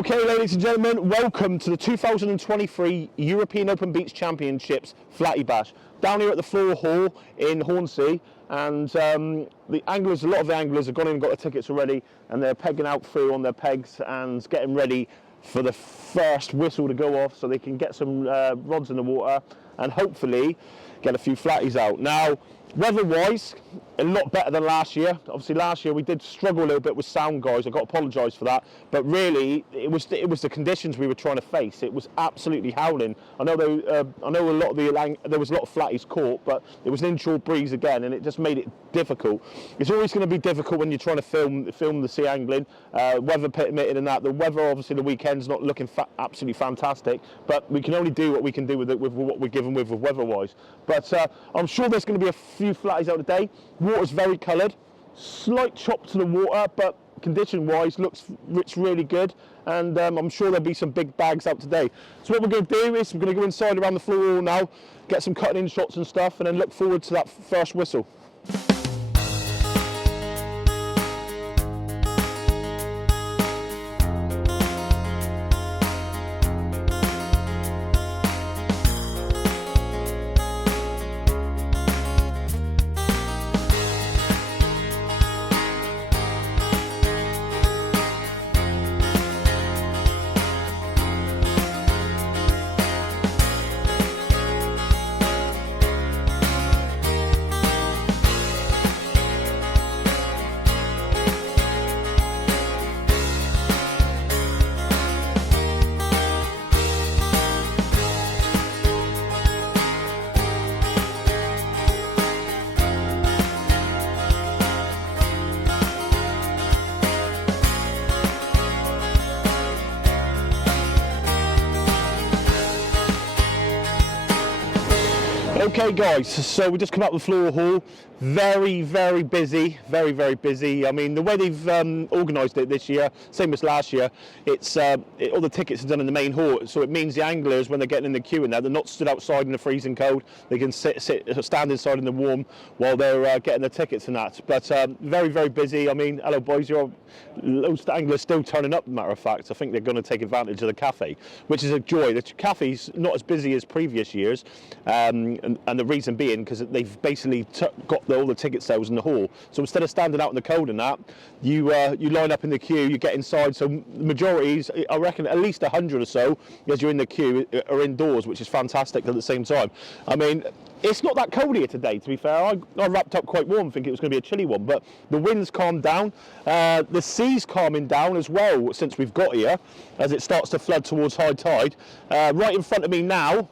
Okay, ladies and gentlemen, welcome to the 2023 European Open Beach Championships Flattie Bash. Down here at the Floor Hall in Hornsey, and the anglers, a lot of the anglers have gone in and got their tickets already, and they're pegging out through on their pegs and getting ready for the first whistle to go off so they can get some rods in the water and hopefully get a few flatties out. Now, weather-wise, a lot better than last year. Obviously, last year we did struggle a little bit with sound, guys. I've got to apologise for that. But really, it was the conditions we were trying to face. It was absolutely howling. I know there was a lot of flatties caught, but it was an inshore breeze again, and it just made it difficult. It's always going to be difficult when you're trying to film the sea angling, weather permitted and that. The weather, obviously, the weekend's not looking absolutely fantastic, but we can only do what we can do with what we're given with weather-wise. But I'm sure there's going to be a few flatties out today. Water's very coloured, slight chop to the water, but condition-wise looks really good, and I'm sure there'll be some big bags out today. So what we're going to do is we're going to go inside around the floor hall now, get some cutting in shots and stuff, and then look forward to that first whistle. Okay guys, so we just come up the floor hall, very busy, very busy. I mean, the way they've organised it this year, same as last year, it's all the tickets are done in the main hall, so it means the anglers, when they're getting in the queue in there, they're not stood outside in the freezing cold. They can stand inside in the warm while they're getting their tickets and that. But very busy. I mean, hello boys, loads of anglers still turning up, matter of fact. I think they're going to take advantage of the cafe, which is a joy. The cafe's not as busy as previous years, and the reason being because they've basically got all the ticket sales in the hall. So instead of standing out in the cold and that, you line up in the queue, you get inside. So the majorities, I reckon at least 100 or so, as you're in the queue, are indoors, which is fantastic at the same time. I mean, it's not that cold here today, to be fair. I wrapped up quite warm, thinking it was going to be a chilly one, but the wind's calmed down. The sea's calming down as well since we've got here, as it starts to flood towards high tide. Right in front of me now,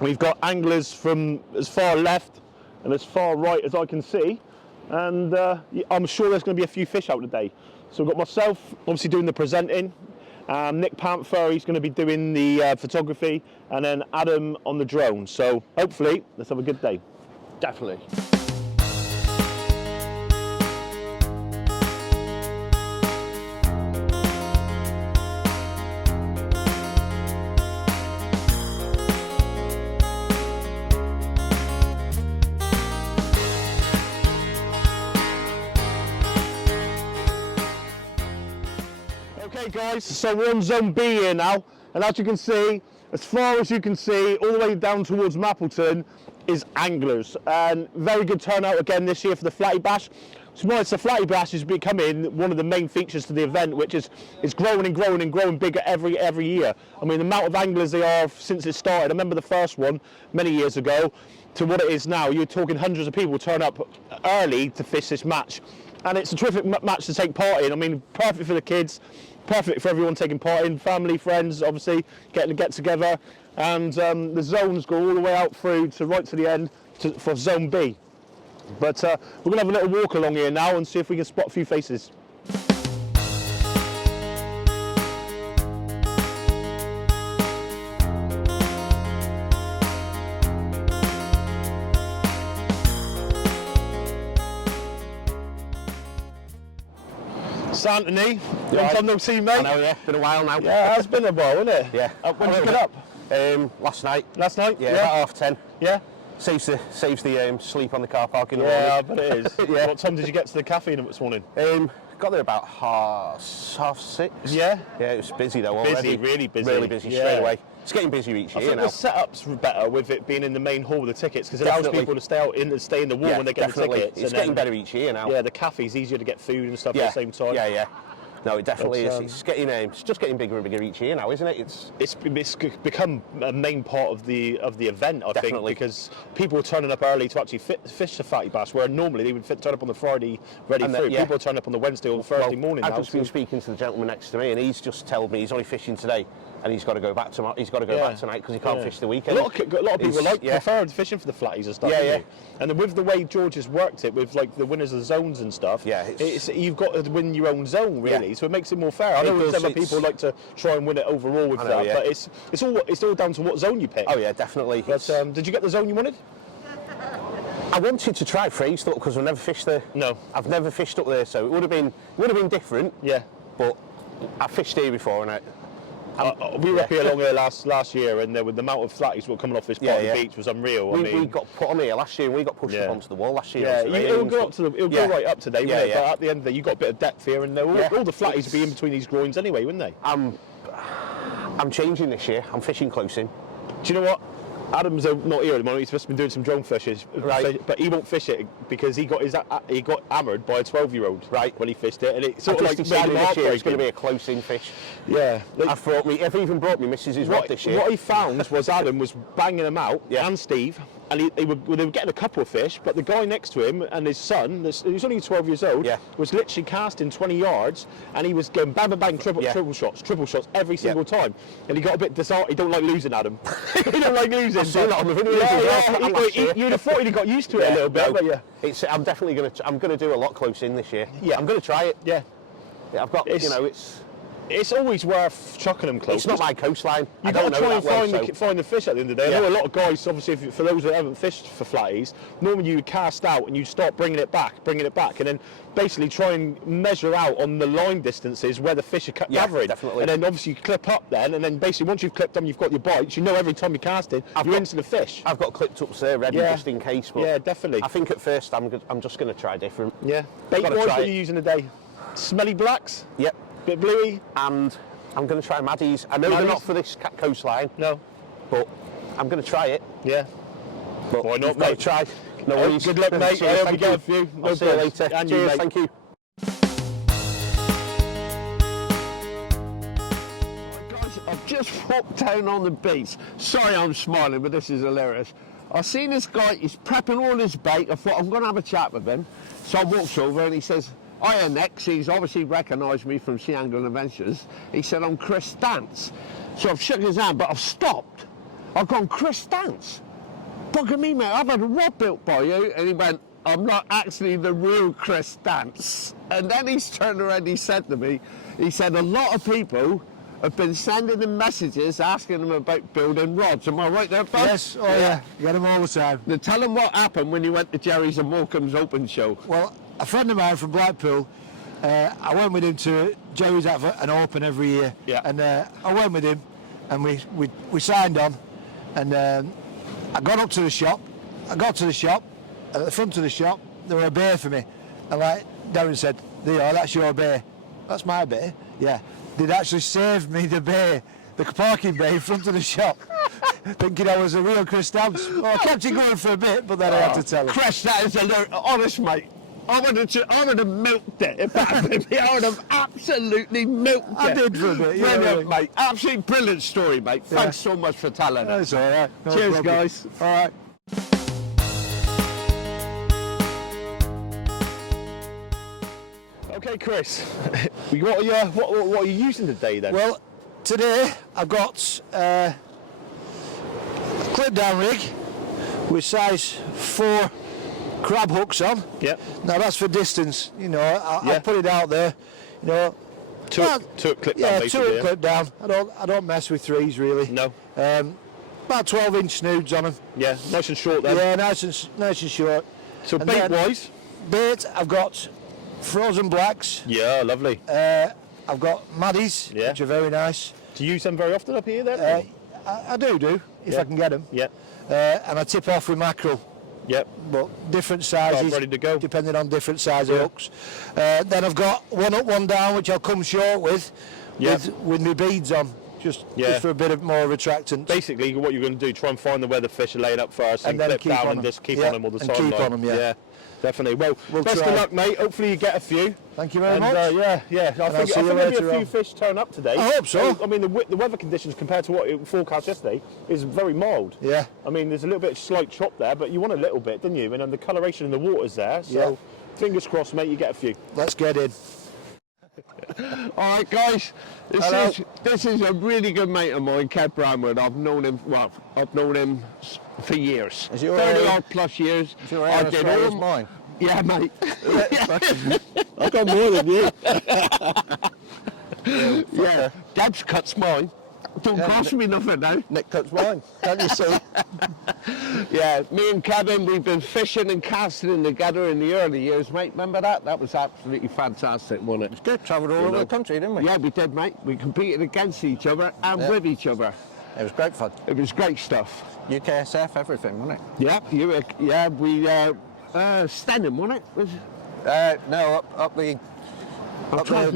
we've got anglers from as far left and as far right as I can see, and I'm sure there's going to be a few fish out today. So we've got myself obviously doing the presenting, Nick Panther, he's going to be doing the photography, and then Adam on the drone. So hopefully let's have a good day. Definitely. Okay guys, so we're on zone B here now, and as you can see, as far as you can see, all the way down towards Mappleton is anglers, and very good turnout again this year for the Flattie Bash. So the Flattie Bash is becoming one of the main features to the event, which is growing and growing bigger every year. I mean, the amount of anglers they are since it started, I remember the first one many years ago, to what it is now, you're talking hundreds of people turn up early to fish this match. And it's a terrific match to take part in. I mean, perfect for the kids, perfect for everyone taking part in, family, friends, obviously, getting to get together. And the zones go all the way out through to right to the end for Zone B. But we're going to have a little walk along here now and see if we can spot a few faces. Anthony, long time no see, mate. I know, yeah. Been a while now. Yeah, it's been a while, isn't it? Yeah. When did you get up? Last night. Last night? Yeah, about 10:30. Yeah. Saves the sleep on the car park in the morning. morning. Yeah, but it is. Yeah. What time did you get to the cafe this morning? got there about half 6. Yeah? Yeah, it was busy though already. Really busy. Really busy straight away. It's getting busier each I year think now. the setup's better with it being in the main hall with the tickets because it allows Definitely. people to stay in the wall when they get definitely. the tickets. It's getting better each year now. Yeah, the cafe's easier to get food and stuff yeah. at the same time. Yeah. No, it definitely But, is. It's just getting bigger and bigger each year now, isn't it? It's become a main part of the event, I think, Definitely. because people are turning up early to actually fish the Flattie bass, where normally they would turn up on the Friday ready And through. yeah. People turn up on the Wednesday or the Thursday morning I've now. just been speaking to the gentleman next to me, and he's just told me he's only fishing today, and he's got to go back tomorrow. He's got to go back tonight because he can't fish the weekend. A lot of people prefer fishing for the Flatties and stuff. Yeah, don't yeah. you? And then with the way George has worked it, with like the winners of the zones and stuff, you've got to win your own zone really, so it makes it more fair. I know some people like to try and win it overall with that, but it's all down to what zone you pick. Oh yeah, definitely. But did you get the zone you wanted? I wanted to try Freystock because I've never fished there. No, I've never fished up there, so it would have been different. Yeah, but I fished here before, and we were up here along here last year, and with the amount of flatties that were coming off this part of the beach was unreal. We got put on here last year, and we got pushed up onto the wall last year. Yeah, it'll go right up today, won't it? But at the end of the day, you got a bit of depth here, and all the flatties would be in between these groins anyway, wouldn't they? I'm changing this year. I'm fishing close in. Do you know what? Adam's not here at the moment. He's just been doing some drone fishes, right? But he won't fish it because he got hammered by a 12-year-old right when he fished it, and it sort of like decided this year it's going to be a close-in fish. Yeah, I've even brought me Mrs. rod this year. What he found was Adam was banging them out, and Steve, and they were getting a couple of fish, but the guy next to him and his son, he was only 12 years old, was literally casting 20 yards, and he was going bang, bang, bang, triple shots every single time, and he got a bit disheartened. He don't like losing, Adam. He don't like losing. I've seen that on the video. You'd have thought he'd got used to it a little bit, but I'm definitely going to do a lot close in this year. Yeah, I'm going to try it. Yeah, I've got it's always worth chucking them close. It's not my coastline. You've got to try and find the fish at the end of the day. I know a lot of guys, obviously, for those that haven't fished for flatties, normally you would cast out and you start bringing it back, and then basically try and measure out on the line distances where the fish are gathering. Definitely. And then obviously you clip up then, and then basically once you've clipped them, you've got your bites. You know every time you're casting, you're into the fish. I've got clipped ups there ready just in case. But yeah, definitely. I think at first I'm just going to try different. Yeah. Bait-wise, what are you using today? Smelly blacks? Yep. Bit bluey? And I'm going to try Maddies. I know they're not for this coastline. No. But I'm going to try it. Yeah. But why not, mate? Try. No worries. Good luck, mate. Cheers, I hope you get a few. I'll see you later. And Cheers, you, mate. thank you. Guys, I've just walked down on the beach. Sorry I'm smiling, but this is hilarious. I've seen this guy, he's prepping all his bait. I thought I'm going to have a chat with him. So I walked over and he says, "Hiya, Nex." He's obviously recognised me from Sea Angling Adventures. He said, "I'm Chris Dance." So I've shook his hand, but I've stopped. I've gone, "Chris Dance? Bugger me, mate, I've had a rod built by you." And he went, "I'm not actually the real Chris Dance." And then he's turned around and he said to me, he said, "A lot of people have been sending him messages asking him about building rods." Am I right there, bud? Yes, yeah. You get them all the time. Now tell him what happened when you went to Jerry's and Morecambe's open show. Well, a friend of mine from Blackpool, I went with him to Jerry's have an open every year. Yeah. And I went with him and we signed on, and I got up to the shop. I got to the shop, at the front of the shop, there were a bay for me. And like Darren said, "There, that's your bay." "That's my bay?" "Yeah." They'd actually saved me the bay, the parking bay in front of the shop, thinking I was a real Chris Dance. Well, I kept it going for a bit, but then I had to tell him. Chris, that is honest, mate. I would have milked it if that had been me. I would have absolutely milked it. I did for a bit, yeah. Brilliant, mate. Absolutely brilliant story, mate. Thanks so much for telling us. That's all right. No Cheers, problem. guys. All right. Okay, Chris. What are you using today then? Well, today I've got a clip down rig with size 4 crab hooks on. Yeah. Now that's for distance, you know. I'll put it out there, you know. Two clip down, yeah, basically. 2 clip down. I don't mess with 3s really. No. About 12-inch snoods on them. Yeah, nice and short then. Yeah, nice and short. So And bait then wise? Bait, I've got frozen blacks. Yeah, lovely. I've got maddies, which are very nice. Do you use them very often up here then? I do, if I can get them. Yeah. And I tip off with mackerel. Yep. But different sizes, ready to go. depending on different size of hooks. Then I've got one up, one down, which I'll come short with my beads on, just for a bit of more retractance. Basically, what you're going to do, try and find the weather fish and lay it up first, and then clip keep down on and them. just keep Yeah, on them all the and time. keep on them, yeah. Definitely. Well, We'll best try. of luck, mate. Hopefully you get a few. Thank you very And, much. I I'll think see you there'll be later a few on. fish turn up today. I hope so. I mean, the weather conditions compared to what it forecast yesterday is very mild. Yeah. I mean, there's a little bit of slight chop there, but you want a little bit, don't you? And the coloration in the water's there, so fingers crossed, mate, you get a few. Let's get in. All right, guys. This is a really good mate of mine, Kev Bramwood. I've known him for years. Is your 30 odd plus years. Is your hair as straight as mine? Yeah, mate. I've got more than you. Yeah. Deb's cuts mine. Don't cost me nothing now. Nick cuts mine. Can't you see? Yeah, me and Kevin, we've been fishing and casting together in the early years, mate. Remember that? That was absolutely fantastic, wasn't it? It's good. Travelled all over the country, didn't we? Yeah, we did, mate. We competed against each other and with each other. It was great fun. It was great stuff. UKSF, everything, wasn't it? Yeah, we Stenham, wasn't it? No, up the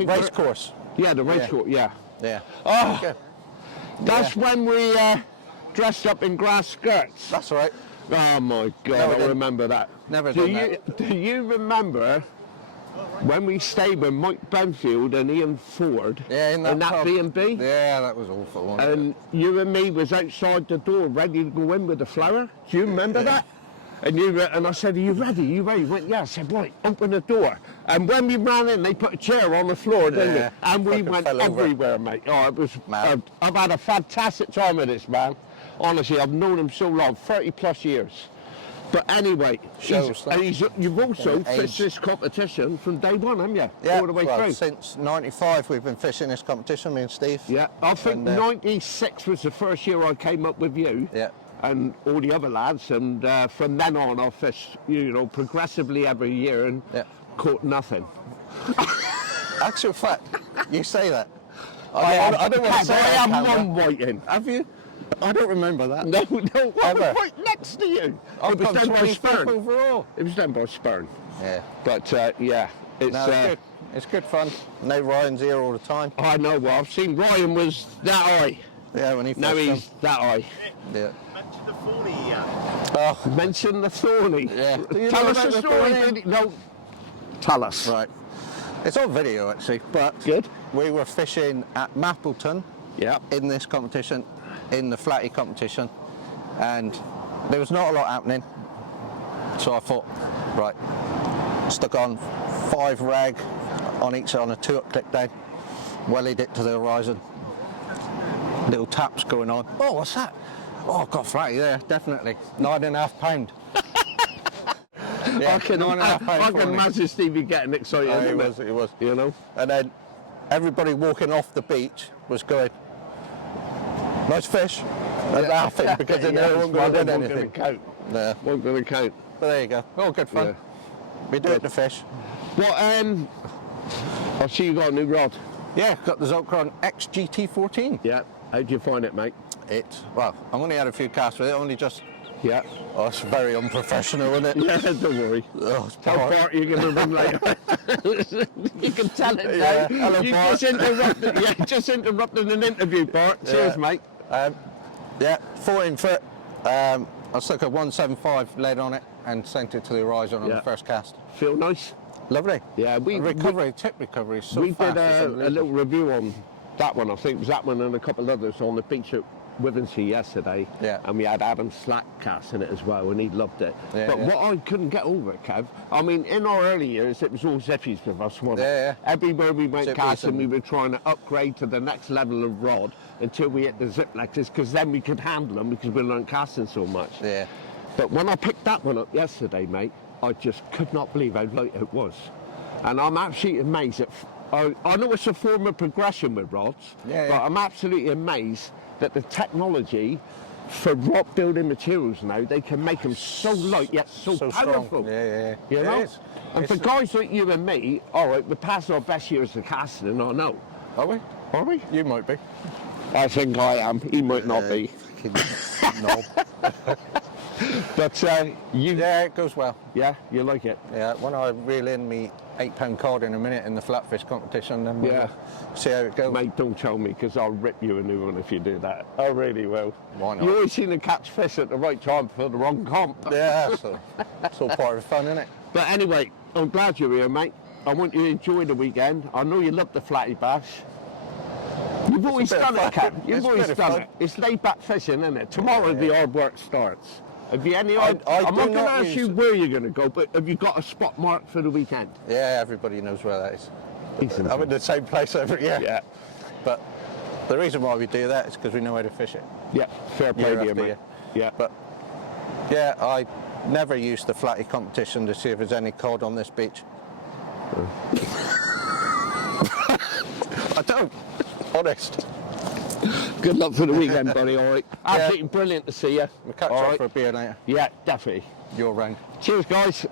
race course. Yeah, the race course, yeah. Yeah. Oh, Okay. that's when we dressed up in grass skirts. That's right. Oh my God, No, we I didn't. remember that. Never do done you, that. Do you remember when we stayed with Mike Benfield and Ian Ford Yeah, in that pub. B&B? Yeah, that was awful, wasn't it? And you and me was outside the door ready to go in with the flower. Do you remember that? And I said, are you ready? Are you ready? He went, yeah. I said, right, open the door. And when we ran in, they put a chair on the floor, didn't Yeah, they? And we fucking went fell over. everywhere, mate. Oh, it was, Mad. I've had a fantastic time with this man. Honestly, I've known him so long, 30 plus years. But anyway, you've also Yeah, fished this competition from day one, haven't you? Yeah, All the way well, through. since '95 we've been fishing this competition, me and Steve. Yeah, I think And, 96 was the first year I came up with you. Yeah. And all the other lads, and from then on I fished, progressively every year and caught nothing. Actual fact, you say that. I don't want to say I it am on camera. one waiting. Have you? I don't remember that. No, I Ever. was right next to you. I've It was come done by 25th Spurn. overall. It was done by Spurn. Yeah. But yeah, it's. No, it's good. It's good fun. No, Ryan's here all the time. I know. Well, I've seen Ryan was that high. Yeah, when he fished Now he's them. that high. Yeah. Mention the Flattie, Oh, Mention the Thorny. Yeah. Do you Tell know us about the the story. Thorny? Did he? No. Tell us. right. It's on video actually, but Good. we were fishing at Mappleton Yeah. in this competition, in the Flattie competition, and there was not a lot happening. So I thought, right, stuck on 5 rag on each on a 2-hook click down, wellied it to the horizon. Little taps going on. Oh, what's that? Oh, I've got Flattie there, definitely. 9.5 pound. Yeah, I can 9.5 pound for it. imagine Stevie getting excited. Oh, isn't it was. You know? And then everybody walking off the beach was going, nice fish, and laughing because they Yeah, know it's weren't going to win won't anything. count. Yeah. Won't gonna count. But there you go. Oh, good fun. Yeah. We do it to fish. Well, I see you got a new rod. Yeah, got the Zolkron XGT14. Yeah. How'd you find it, mate? Well, I've only had a few casts with it, only just, Yeah. oh, it's very unprofessional, isn't it? Yeah, don't worry. Oh, it's Tell Bart. Bart you're going to ring later. You can tell it Yeah, now. hello, You Bart. just interrupted an interview, Bart. Cheers, mate. Yeah, 14 foot. I stuck a 175 lead on it and sent it to the horizon on Yeah. the first cast. Feel nice? Lovely. Yeah, Tip recovery is so we fast. did it's a unbelievable. little review on that one. I think it was that one and a couple others on the beach at Withensea yesterday. Yeah. And we had Adam Slack casting it as well, and he loved it. Yeah, but yeah. what I couldn't get over, Kev, I mean, in our early years, it was all zippies with us, wasn't it? Yeah, yeah. Everywhere we went Zippies casting, and- we were trying to upgrade to the next level of rod until we hit the zip lectures, because then we could handle them because we learned casting so much. Yeah. But when I picked that one up yesterday, mate, I just could not believe how light it was. And I'm absolutely amazed at, I know it's a form of progression with rods, Yeah, but yeah. I'm absolutely amazed that the technology for rod building materials now, they can make them so light yet so So powerful. strong. Yeah. You know? It is. And for guys like you and me, all right, we're past our best years of casting, I know. Are we? Are we? You might be. I think I am. He might not be. Fucking knob. But Yeah, it goes well. yeah, you like it? Yeah, when I reel in me £8 cod in a minute in the flatfish competition, then we'll Yeah. see how it goes. Mate, don't tell me, because I'll rip you a new one if you do that. I really will. Why not? You always seem to catch fish at the right time for the wrong comp. Yeah, so it's all part of the fun, isn't it? But anyway, I'm glad you're here, mate. I want you to enjoy the weekend. I know you love the Flattie bass. You've always bit of done it, fun. Cap. You've It's a always bit of done fun. it. It's laid back fishing, isn't it? Tomorrow the hard work starts. Have you any idea? I I'm do not going to not ask use- you where you're going to go, but have you got a spot marked for the weekend? Yeah, everybody knows where that is. Decent. I'm in the same place every year. Yeah. But the reason why we do that is because we know how to fish it. Yeah, fair play Year to you, after mate. year. Yeah. But yeah, I never use the Flattie competition to see if there's any cod on this beach. I don't. Honest. Good luck for the weekend, buddy, all right? Absolutely brilliant to see you. We'll catch All up right. for a beer later. Yeah, definitely. You're round. Cheers, guys.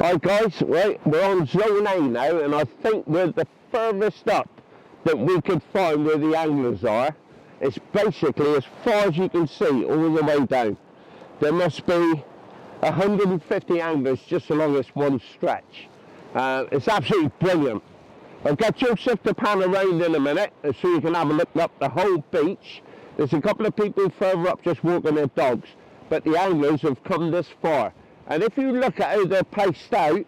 Right guys, right, we're on zone A now, and I think we're the furthest up that we could find where the anglers are. It's basically as far as you can see all the way down. There must be 150 anglers just along this one stretch. It's absolutely brilliant. I'll get Joseph to pan around in a minute so you can have a look up the whole beach. There's a couple of people further up just walking their dogs, but the anglers have come this far. And if you look at how they're paced out,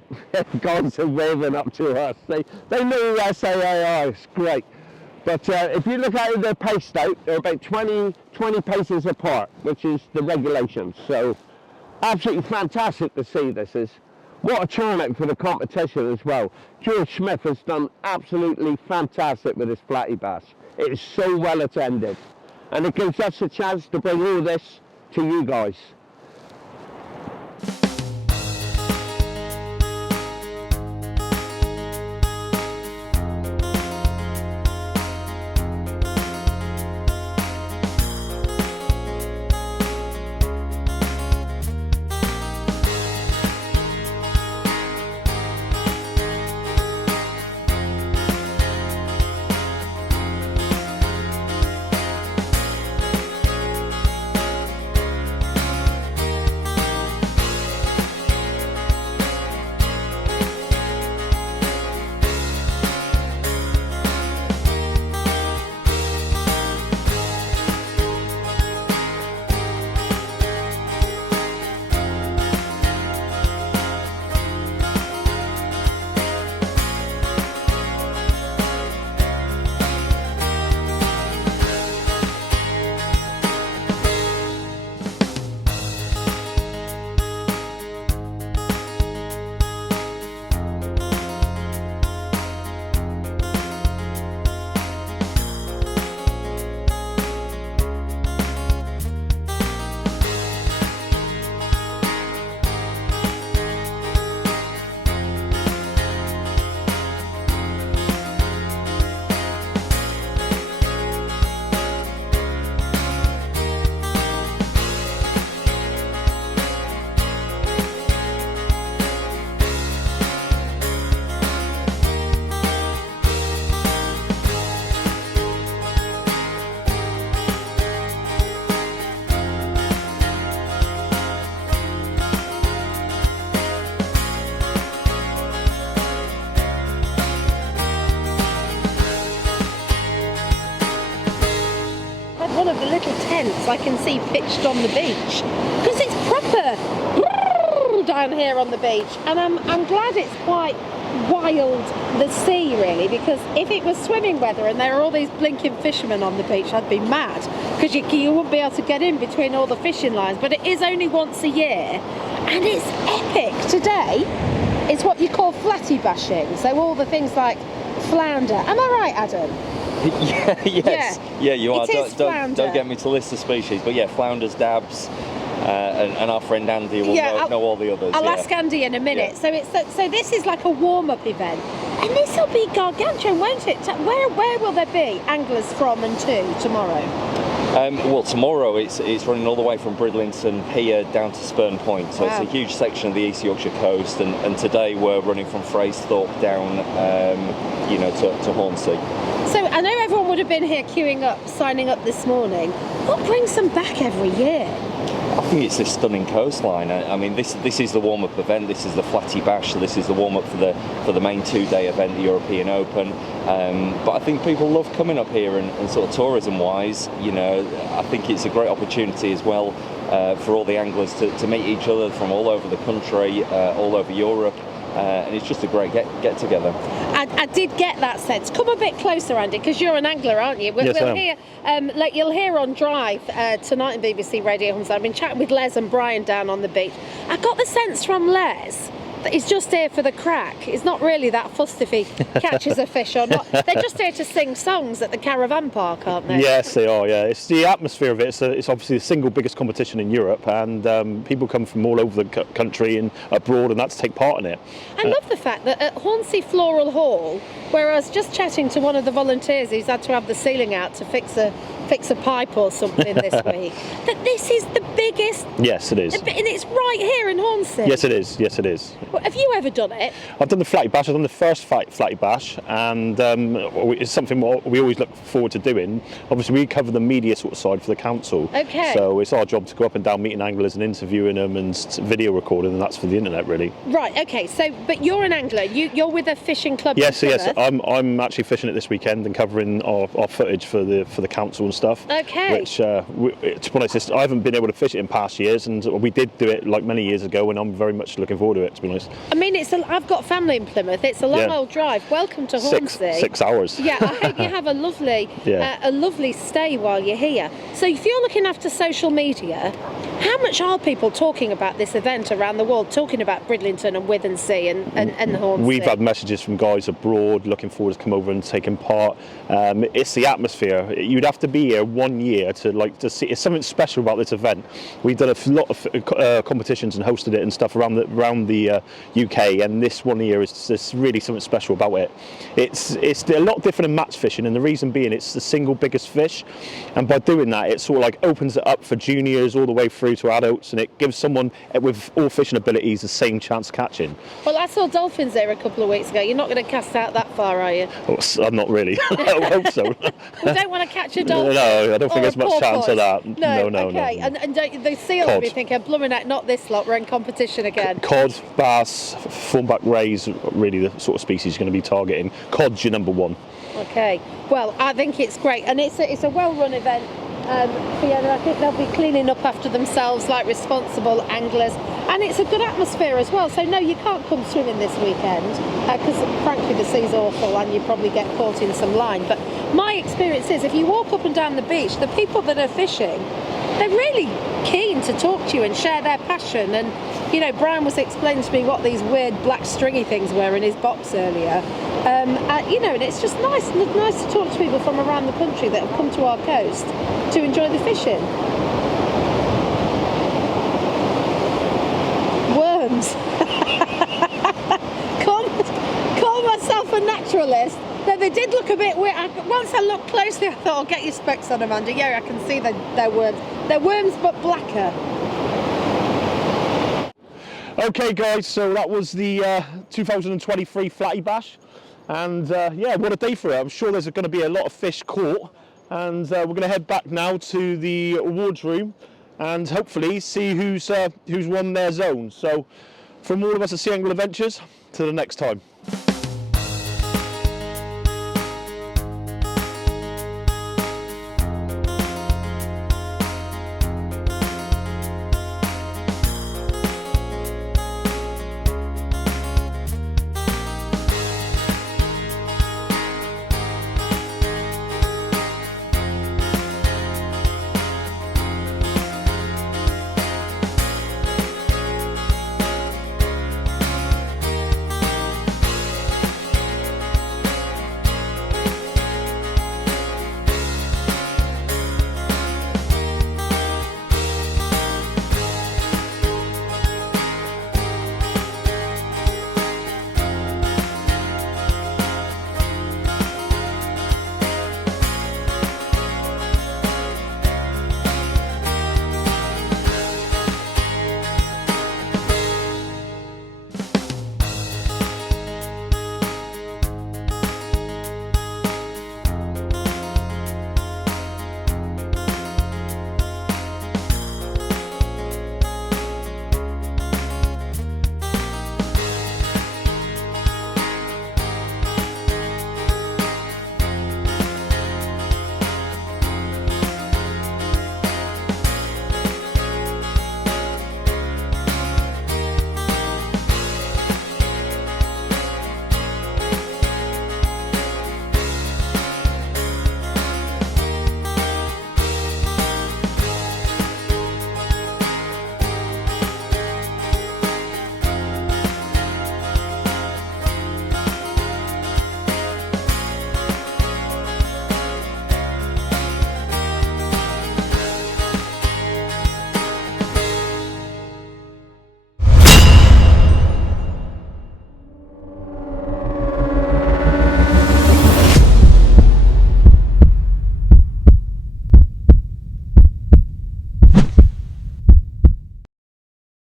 guys are waving up to us. They know who SAA are, it's great. But if you look at how they're paced out, they're about 20 paces apart, which is the regulations. So absolutely fantastic to see this. What a turnout for the competition as well. George Smith has done absolutely fantastic with his Flattie bass. It is so well attended. And it gives us a chance to bring all this to you guys. I can see pitched on the beach, because it's proper down here on the beach, and I'm glad it's quite wild, the sea, really, because if it was swimming weather and there are all these blinking fishermen on the beach, I'd be mad, because you wouldn't be able to get in between all the fishing lines. But it is only once a year, and it's epic. Today is what you call flattie bashing, so all the things like flounder. Am I right, Adam? Yeah, you are. Don't get me to list the species, but yeah, flounders, dabs, and our friend Andy will know all the others. I'll ask Andy in a minute. Yeah. So this is like a warm-up event, and this will be gargantuan, won't it? Where will there be anglers from and to tomorrow? Well, tomorrow it's running all the way from Bridlington here down to Spurn Point, so Wow. it's a huge section of the East Yorkshire coast, and today we're running from Fraysthorpe down, to Hornsea. So I know everyone would have been here queuing up, signing up this morning. What brings them back every year? I think it's this stunning coastline. I mean, this is the warm-up event. This is the Flattie Bash. So this is the warm-up for the main two-day event, the European Open. But I think people love coming up here, and sort of tourism-wise, I think it's a great opportunity as well for all the anglers to meet each other from all over the country, all over Europe. And it's just a great get together. I did get that sense. Come a bit closer, Andy, because you're an angler, aren't you? Yes, I am. Hear, you'll hear on Drive tonight on BBC Radio Huntsville. I've been chatting with Les and Brian down on the beach. I got the sense from Les that he's just here for the crack. He's not really that fussed if he catches a fish or not. They're just here to sing songs at the caravan park, aren't they? Yes, they are. Yeah, it's the atmosphere of it. It's obviously the single biggest competition in Europe, and people come from all over the country and abroad, and that's to take part in it. I love the fact that at Hornsea Floral Hall, where I was just chatting to one of the volunteers who's had to have the ceiling out to fix a pipe or something this week, that this is the biggest. Yes, it is. And it's right here in Hornsea. Yes, it is. Yes, it is. Well, have you ever done it? I've done the Flattie Bash. I've done the first Flattie Bash, and it's something we always look forward to doing. Obviously, we cover the media sort of side for the council. Okay. So it's our job to go up and down meeting anglers and interviewing them and video recording, and that's for the internet, really. Right. Okay. So, but you're an angler. You're with a fishing club. Yes, in yes. Plymouth. I'm actually fishing it this weekend and covering our footage for the council and stuff. Okay. Which, to be honest, I haven't been able to fish it in past years, and we did do it like many years ago, and I'm very much looking forward to it. To be honest. I mean, I've got family in Plymouth. It's a long old drive. Welcome to Hornsea. 6 hours. Yeah, I hope you have a lovely, Yeah. a lovely stay while you're here. So, if you're looking after social media, how much are people talking about this event around the world? Talking about Bridlington and Withensea and Hornsea. We've had messages from guys abroad looking forward to come over and taking part. It's the atmosphere. You'd have to be here 1 year to see. It's something special about this event. We've done a lot of competitions and hosted it and stuff around the UK, and this one here is just really something special about it. It's a lot different than match fishing, and the reason being it's the single biggest fish, and by doing that it sort of like opens it up for juniors all the way through to adults, and it gives someone with all fishing abilities the same chance of catching. Well, I saw dolphins there a couple of weeks ago. You're not going to cast out that far, are you? Oh, I'm not really. I hope so. We don't want to catch a dolphin. No, I don't think or there's a much chance of that. No, No. okay. And the seals will be Cod. thinking, blooming heck, not this lot. We're in competition again. Cod, bass, thornback rays, really the sort of species you're going to be targeting. Cod's your number one. Okay. Well, I think it's great, and it's a well-run event. Fiona, I think they'll be cleaning up after themselves like responsible anglers, and it's a good atmosphere as well. So no, you can't come swimming this weekend because frankly the sea's awful and you probably get caught in some line. But my experience is if you walk up and down the beach, the people that are fishing, they're really keen to talk to you and share their passion. And Brian was explaining to me what these weird black stringy things were in his box earlier. And it's just nice to talk to people from around the country that have come to our coast to enjoy the fishing. Worms. Call myself a naturalist. No, they did look a bit weird. Once I looked closely, I thought, I'll get your specs on, Amanda. Yeah, I can see they're worms. They're worms, but blacker. Okay, guys, so that was the 2023 Flattie Bash, and what a day for it. I'm sure there's going to be a lot of fish caught, and we're going to head back now to the awards room and hopefully see who's won their zone. So from all of us at Sea Angle Adventures, till the next time.